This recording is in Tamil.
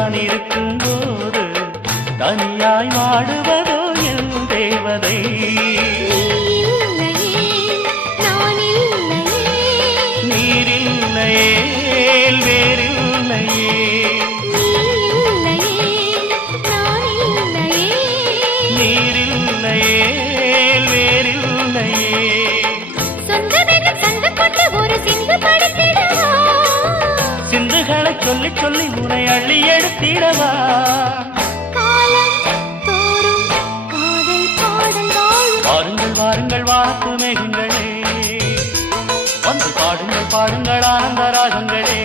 நான் இருக்கும் போது தனியாய் வாடுவதோ என் தேவதை நீரில் சொல்லி சொல்லி உனை அள்ளி எடுத்திடவா வாருங்கள் வாருங்கள் வாத்து மேகங்களே வந்து பாடுங்கள் பாடுங்கள் ஆனந்த ராகங்களே